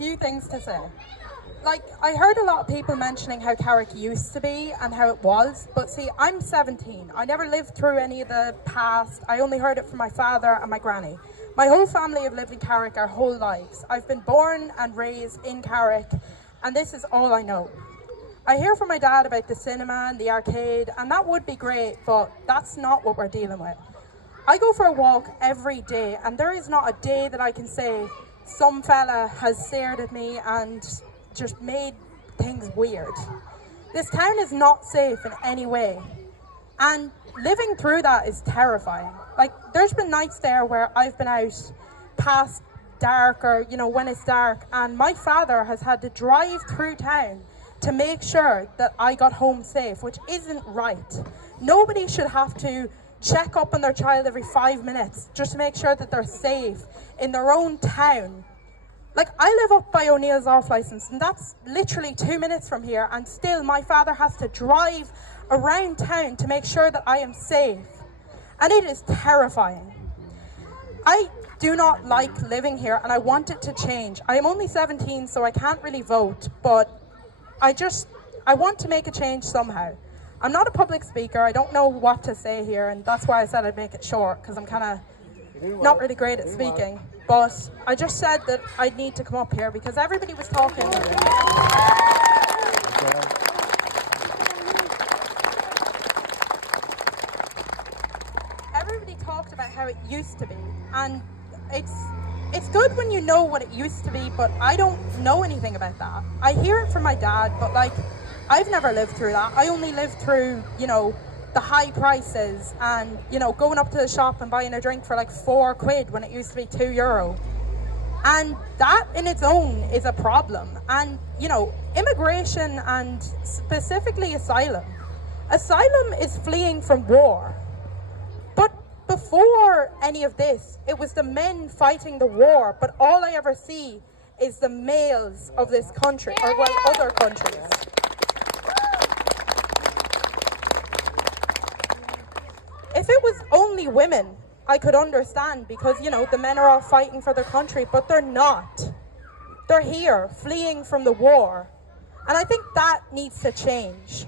few things to say. Like, I heard a lot of people mentioning how Carrick used to be and how it was, but see, I'm 17. I never lived through any of the past. I only heard it from my father and my granny. My whole family have lived in Carrick our whole lives. I've been born and raised in Carrick, and this is all I know. I hear from my dad about the cinema and the arcade, and that would be great, but that's not what we're dealing with. I go for a walk every day, and there is not a day that I can say some fella has stared at me and just made things weird. This town is not safe in any way, and living through that is terrifying. Like, there's been nights there where I've been out past dark, or when it's dark, and my father has had to drive through town to make sure that I got home safe, which isn't right. Nobody should have to check up on their child every 5 minutes just to make sure that they're safe in their own town. Like, I live up by O'Neill's off licence, and that's literally 2 minutes from here, and still my father has to drive around town to make sure that I am safe. And it is terrifying. I do not like living here, and I want it to change. I am only 17, so I can't really vote, but I want to make a change somehow. I'm not a public speaker. I don't know what to say here, and that's why I said I'd make it short, because I'm kind of not really great at speaking. But I just said that I'd need to come up here because everybody was talking. Everybody talked about how it used to be, and it's good when you know what it used to be, but I don't know anything about that. I hear it from my dad, but like, I've never lived through that. I only lived through, the high prices and, going up to the shop and buying a drink for like £4 when it used to be €2. And that in its own is a problem. And, immigration and specifically asylum. Asylum is fleeing from war. But before any of this, it was the men fighting the war, but all I ever see is the males of this country, or well, other countries. If it was only women, I could understand because, the men are all fighting for their country, but they're not. They're here, fleeing from the war. And I think that needs to change.